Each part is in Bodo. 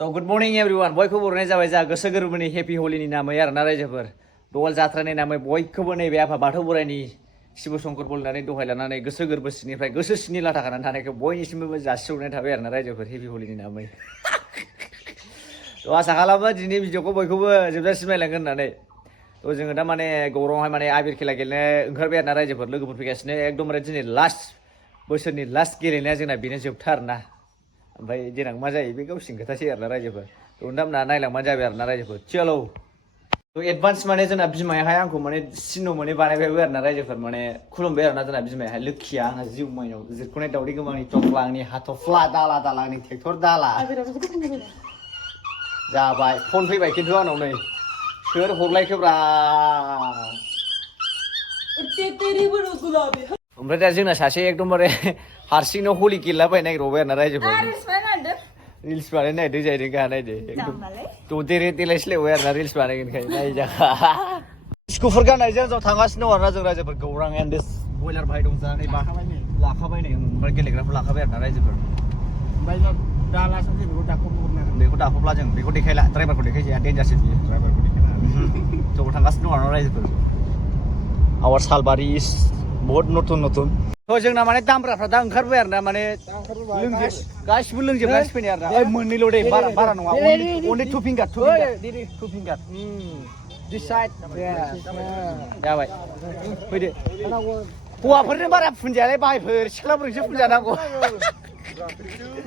So good morning everyone. बयखौबो बरायनाय जाबाय जा गोसो गोरबोनि हेपि हलिनि नामै आरोना रायजोफोर दल जात्रानि नामै बयखौबो नैबे आफा बाथौ बोराइनि शिब शंकर बोलनानै दहाय लानानै गोसो गोरबो सिंनिफ्राय गोसो सिंनि लाथा खानानै थानायखौ बयनिसिमबो जासिहरनाय थाबाय आरोना रायजोफोर हेपि हलिनि नामै थ' आसा खालामो दिनै भिडिअखौ बयखौबो जोबजासिम नायलांगोन होननानै थ' जोङो दा माने गौराङावहाय माने आबिर खेला गेलेनो ओंखारबाय आरोना रायजोफोर लोगोफोर फैगासिनो एकदमबारे दिनै लास्ट बोसोरनि लास्ट गेलेनाया जोंना बेनो जोबथा आरोना ओमफ्राय देनां मा जायो बे गावसिनि खोथासै आरोना रायजोफोर थ' नोंथांमोना नायलांबानो जाबाय आरोना रायजोफोर चलो थ' एडभान्स माने जोंना बिमायाहाय आंखौ माने सिन' माने बानायबायबो आरोना रायजोफोर माने खुलुमबाय आरोना जोंना बिमायाहाय लोखिया आंहा जिउ माइनाव जिरख'नाय दावदै गोमांनि थफ्ला आंनि हाथफ्ला दाला दाला आंनि ट्रेक्टर दाला जाबाय फन फैबाय खिन्थु आंनाव नै सोर हरलायखोब्रा ओमफ्राय दा जोंना सासे एकदमबारे हारसिंनो हलि गेलेलाबायनो नागिरबाय आरोना रायजोफोर रिल्स बानायनो नागिरदों जाहैदों गाहा नायदो एकदम देरे देलायस्लायबाय आरोना रिल्स बानायगोनखाय नायजाखा स्कुफोर गाननायजों ज' थांगासिनो दं आरोना जों रायजोफोर गौरां एन्ड दिस बयलार भाइ दं जा नै लाखाबाय नै ओमफ्राय गेलेग्राफोर लाखाबाय आरोना रायजोफोर ओमफ्राय दाला सासे बेखौ दाफबला जों बेखौ देखायला ड्राइभारखौ देखायजाया डेन्जारसो बियो ड्राइभारखौ देखायला ज' थांगासिनो दं आरोना रायजोफोर आवार सालबारि इज बहुत नतुन थ' जोंना माने दामब्राफ्रा दा ओंखारबाय आरोना माने गासिबो लोंजोबनानैसो फैनाय आरोना मोननैल' दे बारा नङा अनलि टु फिंगार दिस साइड जाबाय फैदो हौवाफोरनो बारा फुनजायालै बाहायफोर सिख्लाफोरजोंसो फुनजानांगौ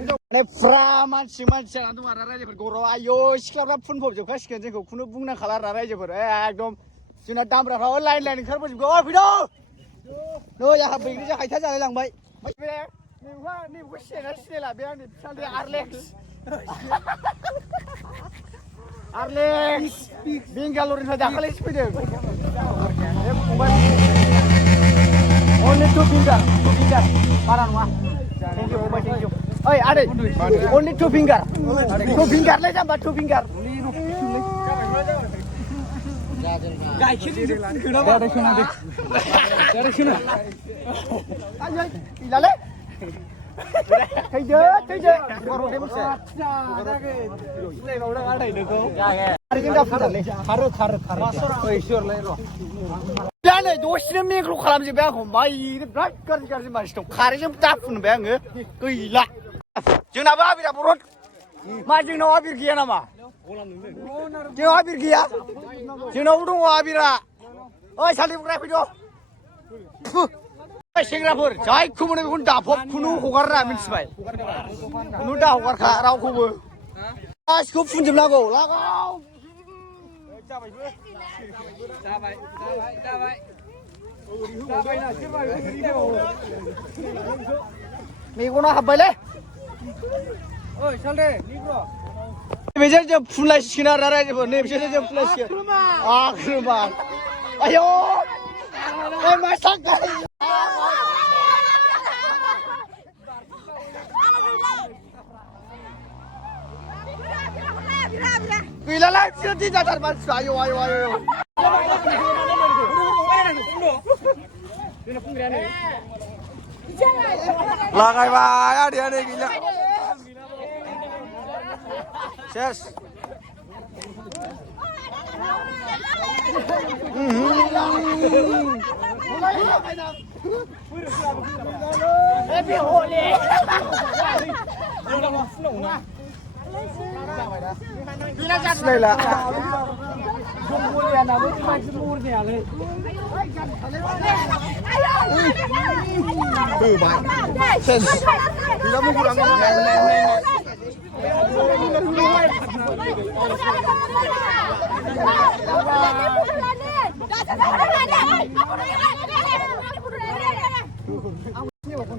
माने फुरा मानसि जानानै दं आरोना रायजोफोर गौराव आयौ सिख्लाफ्रा फुनफबजोबखासिगोन जोंखौ खुनु बुंनांखाला आरोना रायजोफोर एकदम जोंना दामब्राफ्रा लाइन ओंखारबोजोबगौ फैदो नै आंहा बैग्रिजों हायथा जालाय लांबाय नैबेखौ सिनायला बे आंनि फिसाजो आरलेक्स बेंगालरनिफ्राय दाखालिसो फैदों अनलि टु फिंगार बारा नङा थेंकिउ फंबाय थेंकिउ ओइ आदै अनलि टु फिंगारलै जाम्बा टु फिंगार गैलालै थैदो नै दसेनो मेग्ल' खालामजोब्बाय आंखौ माइनो बिराद गाज्रि मानसि दं खारेजों दाफुनबाय आङो गैला जोंनाबो आबिरा बर'द मा जोंनाव आबिर गैया नामा जोंनाव आबिर गैया जोंनावबो दङ आबिरा ओइ सालिबुग्रा फैद' सेंग्राफोर जायखौ मोनो बेखौनो दाफब खुनु हगारा मिथिबाय खुनु दा हगारखा रावखौबो गासिखौबो फुनजोबनांगौ लागाव मेगना हाबबायलै बेजों जों फुनलायसिगोन आरोना रायजोफोर नैबिसोरजों जों फुनलायसिगोन आख्रुमान आयौ मा सांगारि गैलालाय बिसोर दिजाथार मानसिफ्रा आयौ लागायबाय आदैया नै गैला सेस सिनायला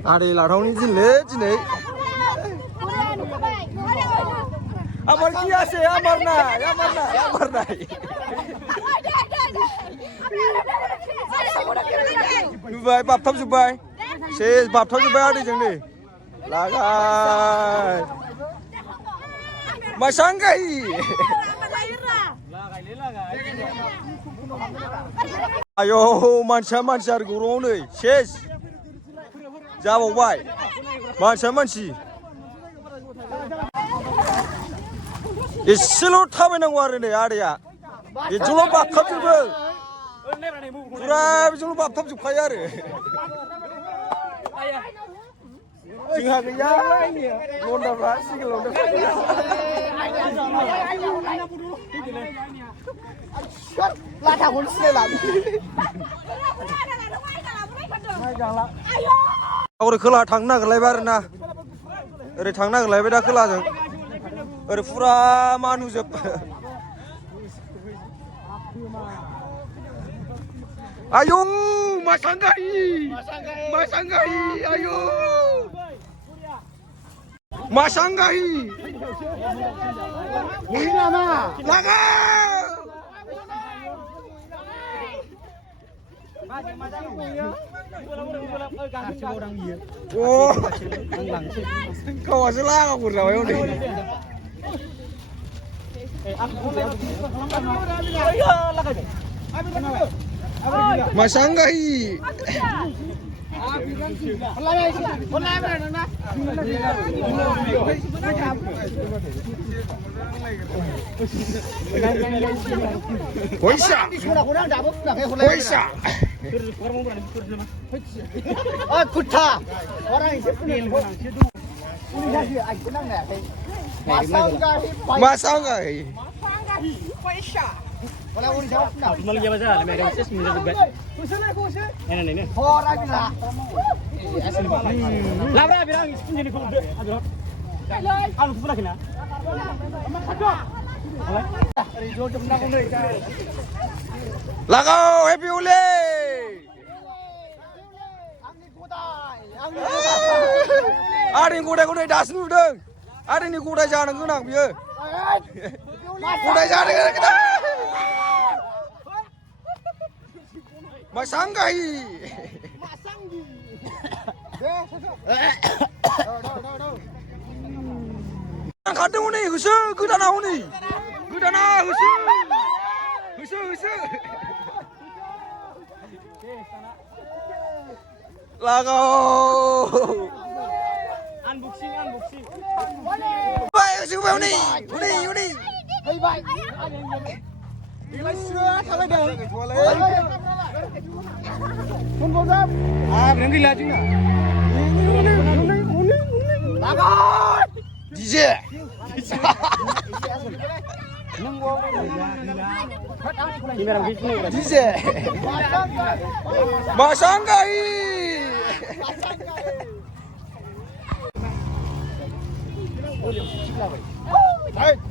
आदै लाथावनि दिनलै दिनै আমার কি আছে আমার নাই नुबाय बाबथाबजोब्बाय सेस बाबथाबजोब्बाय आदैजों नै लागाय मासांगाय आयौ मानसिया मानसि आरो गौराङाव नै सेस जाबावबाय मानसिया मानसि एसेल' थाबायनांगौ आरो नै आदैया बेजोंल' बाबथाबजोबो फुरा बेजोंल' बाबथाबजोबखायो आरो जोंहा गैया लन्डाफ्रा सिंगेल लाथाखौनो सिनायला ओरै खोला थांनो नागिरलायबाय आरो ना ओरै थांनो नागिरलायबाय दा खोलाजों ओरै फुरा मानुजोब आयं Masanggahi ayo Masanggahi laga oh kau asal lah aku dah yang ni Masanggahi Hoisa Hoisa Kuta orang itu Masanggahi Malu dia baca, ada media khusus minta juga. Ini. orang bila Labra bilang sepuluh jenis kuda. Anu kupula kena. Lagau happy ule Ada yang kuda das nudeng ada yang kuda jangan kenang biar kuda jangan kenang Masanggahi Kadang ni husu kudana huni kudana husu Lagau Unboxing. Baik husu uni Hei baik sampai dah pun bosan Berhenti lah juga. lagot DJ Kamera begini. DJ Masanggahi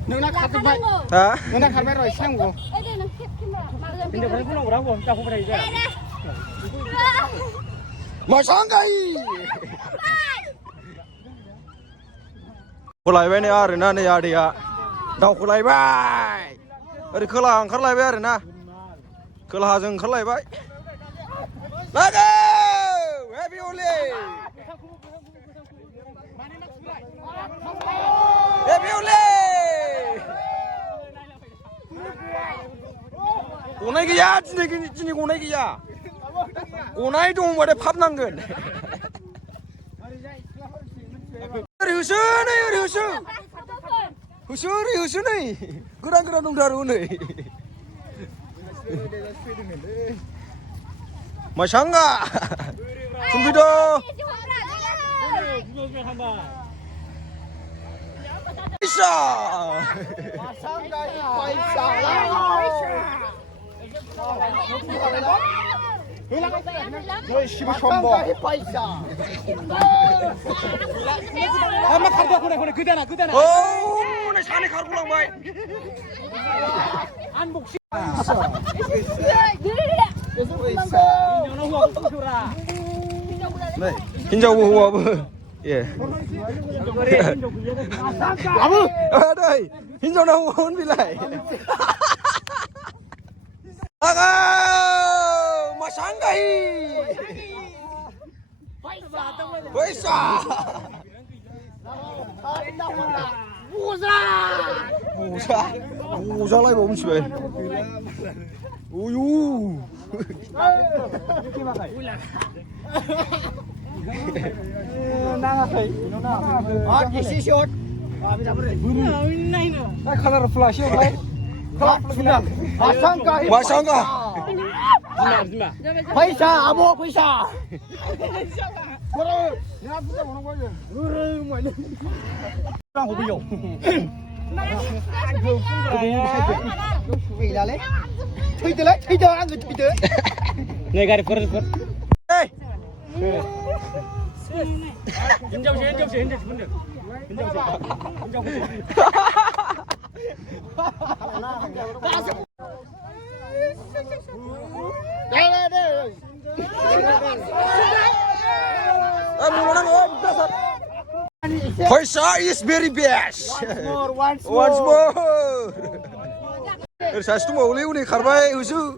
Nung nak khat baik. Hah? Nung nak khat baik roi sang go. Pindah balik pulang berapa? Tak aku pergi je. Masanggahi Kholaयबाय आरो ना नै आदैया दावखोलायबाय ओरै खोला ओंखारलायबाय आरो ना खोलाहाजों ओंखारलायबाय लागौ हेपि होलि हेपि होलि गनाय गैया दिनै गनाय गैया गनाय दंबाथाय फाब नांगोन ओरै होसो नै ओरै होसो नै गोदान दंथारो नै Masangga Sumbido Bisa Ama kartu aku nak gudana. Oh, nih sana kargulangbay. Unboxing. Hinjau buah apa? Ya. Apa? Ada. Hinjau nahuan bilai. Agak Masanggahi. Bisa. Busa lagi bom sih. Uyu. isi shot Color flash yang lain. Masangka. Masangka. Paisa, abo paisa. Guru, ni apa tu orang guru? Guru mana? Orang hobi yo. Vậy là lấy. Thôi tôi lấy, thôi tôi ăn rồi thôi tôi. Này gari perut per. Hey. Hinjau sih bener. Hinjau sih. Faisal is very best. Once Once more. Saya tu mau liu ni karbai usu.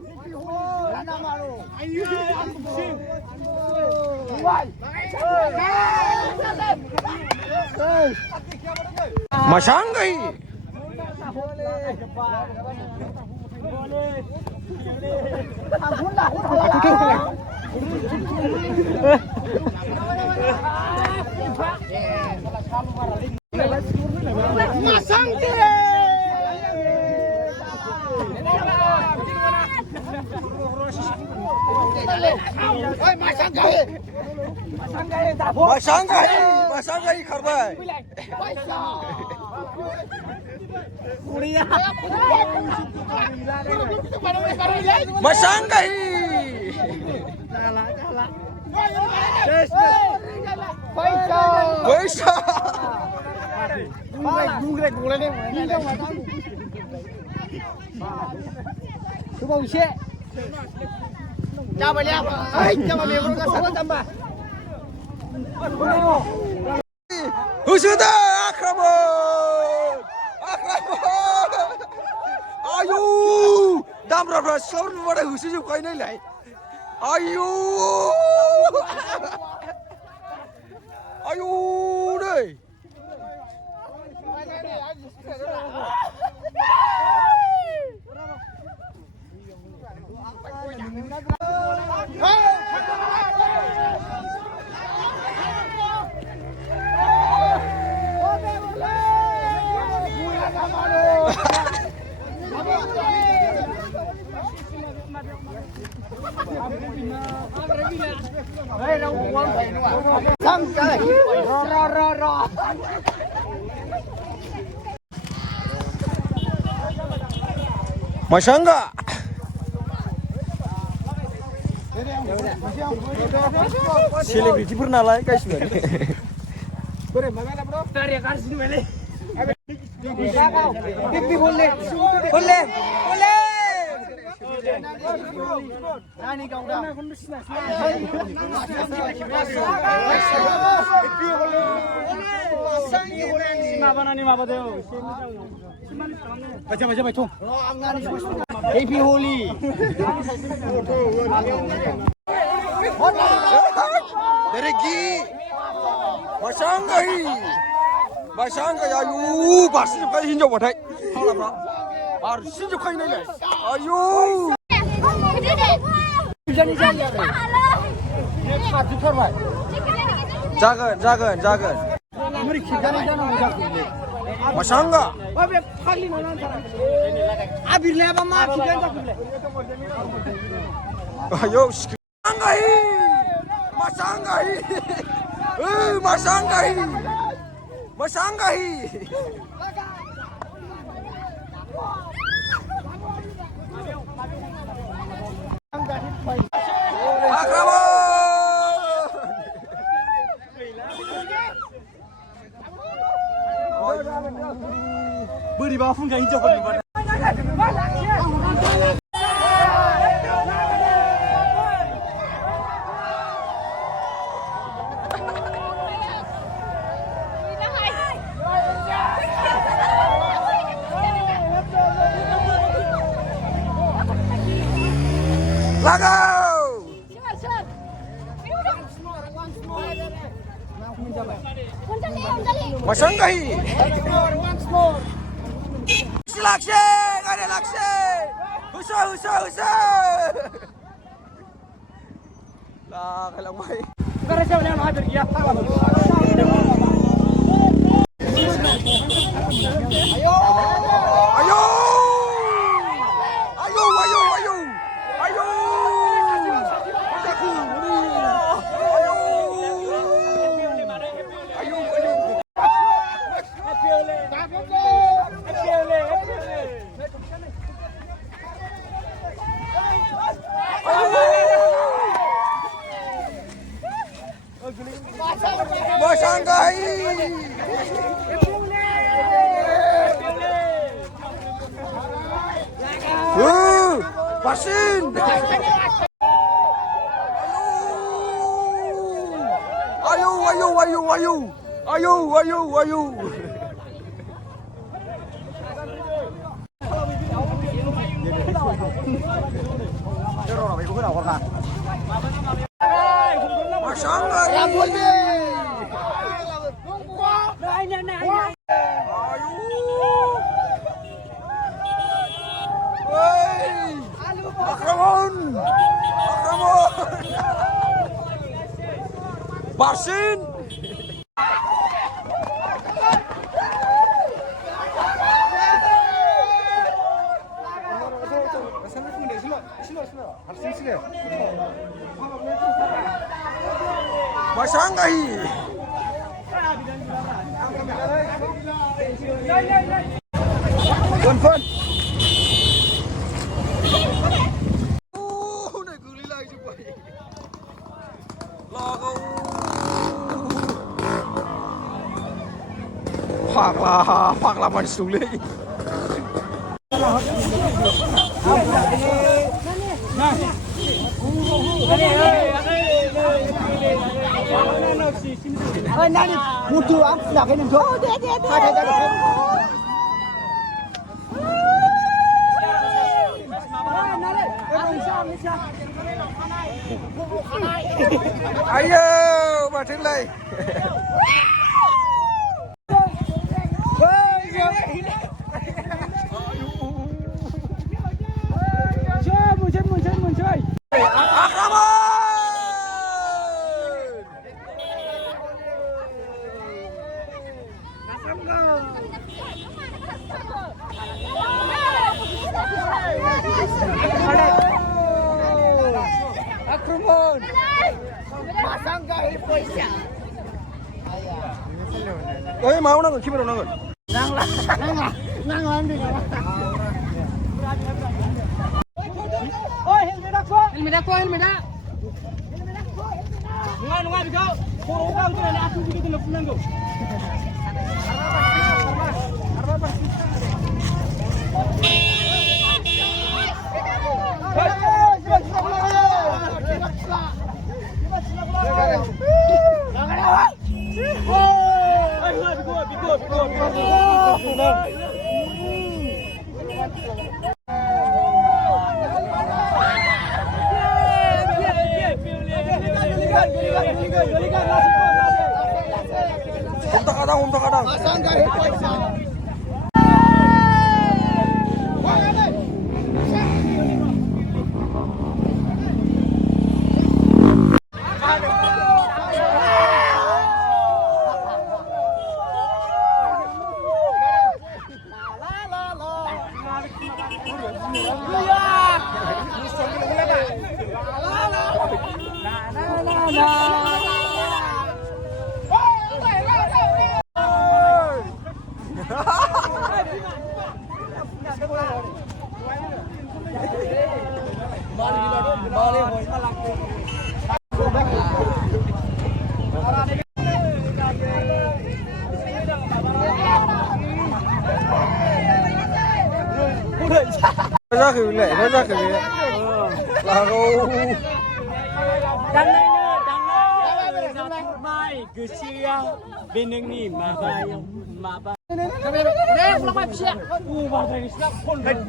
Masanggai. Masanggai karbai. Masanggai. Faisal. Gula ni. Cuba usia. Jangan lihat. Jangan lihat orang kasar tambah. Husuda akrabon. Ayu. Damra bra saur bada husu ju kai nai lai. Ayu. Ayu dei. Sampai. Ro. Masangga. Selebriti pernah lah guys. Boleh mana bro? Dari kasih ni mana? Bibi boleh. Nani kau dah. Baca tu. Happy Holi. Deregi. Masangga ya yu pasti juga hinjau badai. Kalau bro. Harus hinjau kai nai lai. Ayu. Jagan. Masangga. Ayo. Masanggai. Beri bawah pun hijau pun. Lago. Masanggai. Lakse, ada lakse. Husa. Lah, kalau mai. Bukan saja yang hadir ya. Ayo. Ayo, ayo, ayo. Ayo. Jago. Ayo. Ayo, ayo. Masangkai. Pasin. Ayo, ayo, ayo, ayo. Ayo, ayo, ayo. Masangkai. Akramon. Barsin. Masangkai. Fun. Này cứ đi lại chứ vậy. Lo không? Hoặc là mình xuống lên. Nani, mutu ang laki ng joke. Ayo, Martin lagi. Akramon. Oi, mau nang kimero nang. Nang di. Helmet aku. Nunga bigau. Puro ka udah na aku gitu na pulang go. Unta kadang. Nó ra kiểu lệ, nó ra kiểu lệ. Là đâu. Đăng lên mai cứ chia bên nước nhỉ mà bay mà bay.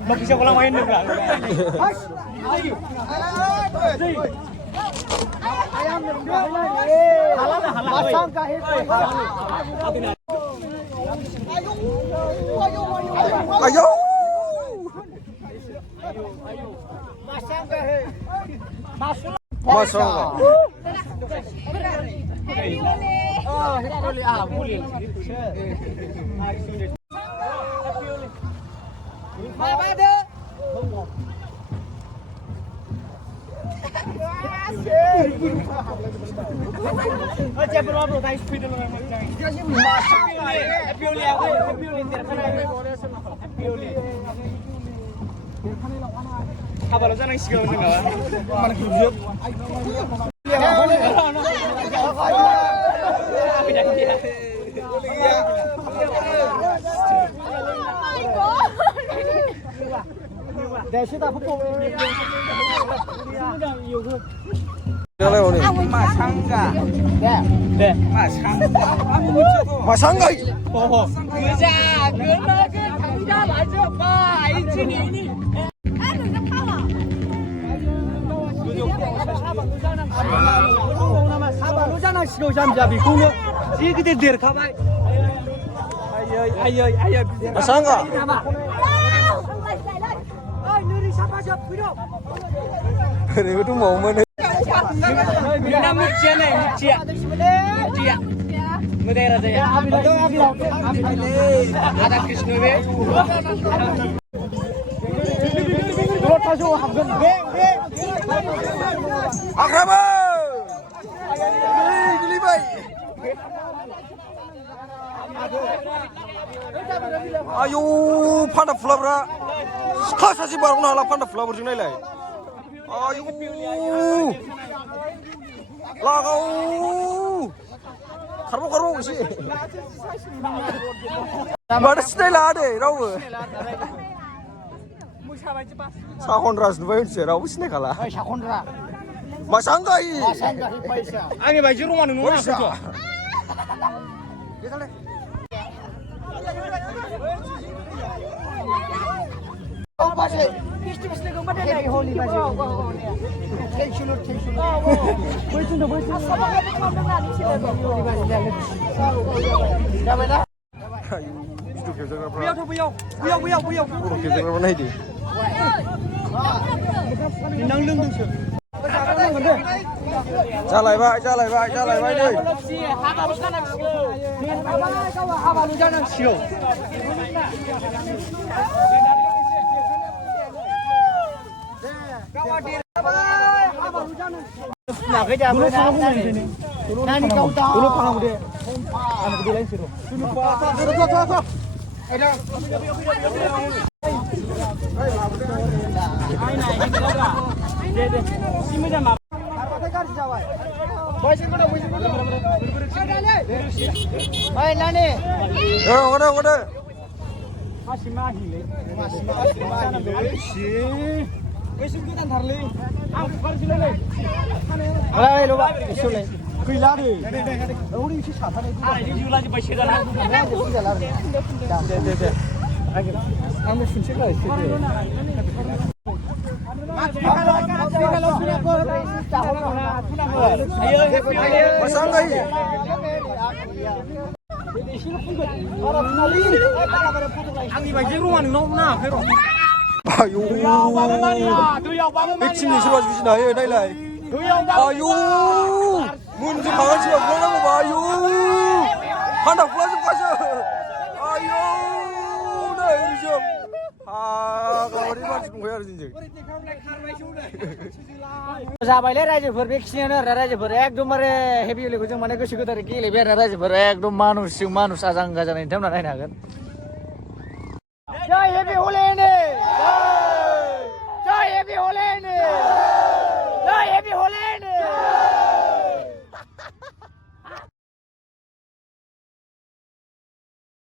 Mau bisa kalau main juga. Masang kahit. Ayo. Masang kahit. Masang. Boleh. Boleh. हाबाल' जानांसिगौ नोंनाबा 마상가 हाबाल' जानांसिगौ जाम्बिया बेखौनो जि गिदिर देरखाबाय आयै आयै 마상가 그래 이것도 먹으면 Mina mutia nih, mutia. Mutia. Mutia raja ya. Ada Krishna be. 아카바 글리바이 아유 판다 플라브라 스카사지 바르고 나라 판다 플라브 중나이라이 아유 라가우 가로 씨 마르 스타일 아데 라우 사혼라스 누가 현재 라우 스네 갈라 사콘드라. 마상가이 생각이 파이샤. Ani baju rumah nunggu 벌써 잘라이바 네 하바로 자랑시오. 오래 마상가이 Ani baju rumah nunggu nah, pero. 아유 백침이 싫어주시나 해 나이라이 아유 문제 강아지가 불안하고 봐요 하나 불안좀 가져 아유 나 이리 좀아 가버리 맞지 뭐야 진짜 जाबायलै रायजोफोर बेखिनियानो आरो रायजोफोर एकदमबारे हेभि उलिखौ जों माने गोसो गोथारै गेलेबाय आरो रायजोफोर एकदम मानुस आजां गाजां नोंथांमोना नायनो हागोन जय हेभि उलि